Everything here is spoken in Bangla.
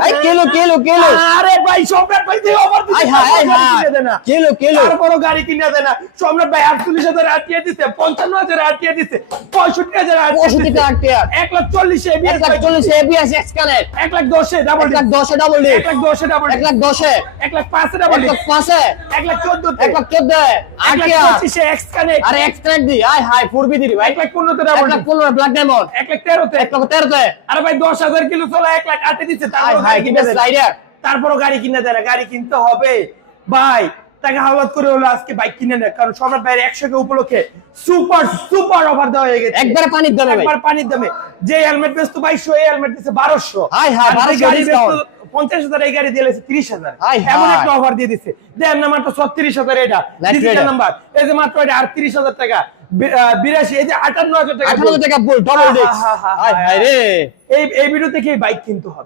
ভাই কিলো কিলো কিলো আরে ভাই সম্রাট ভাই দিয়ে অফার দিছে কিলো কিলো তারপরও গাড়ি কিনে দেয় না সম্রাট ভাই 48,000 আটিয়ে দিছে 55,000 আটিয়ে দিছে 65,000 65 টাকা 1,40,000 এবিএস 140 এবিএস এক্সকানেট 1,10,000 double 110 double D 1,10,000 double 110 1,05,000 double 105 1,14,000 114 আটিয়া 1,25,000 এক্সকানেক্ট আরে এক্সট্রাক্ট দি আই হাই 4 বি দি ভাই 1,15,000 ডাবল 115 ব্ল্যাক ডায়মন্ড 1,13,000 113 আরে ভাই 10,000 কিলো চলা 1,00,000 আটে দিচ্ছে হাই হাই কি রাইডার তারপরও গাড়ি কিনে দেয় না গাড়ি কিনতে হবে ভাই টাকা হাওলাত করে হলো আজকে বাইক কিনে নেয় কারণ সম্রাট ভাইয়ের 100 কে উপলক্ষে সুপার সুপার অফার দেওয়া হয়ে গেছে একবারে পানির দামে ভাই একবার পানির দামে যে হেলমেট বেচতো 2200 এই হেলমেট দিছে 1200 হাই হাই 1200 ডিসকাউন্ট 50,000 এই গাড়ি দিয়েছে 30,000 হাই এমন হাই। একটা অফার দিয়ে দিছে দেন না মাত্র 36,000 এটা ডিজিটাল নাম্বার এই যে মাত্র এটা 38,000 টাকা 82 এই যে 58,000 টাকা 58,000 টাকা ফুল ডবল ডিস্ক হাই হাই রে এই ভিডিও থেকে বাইক কিনতে হবে।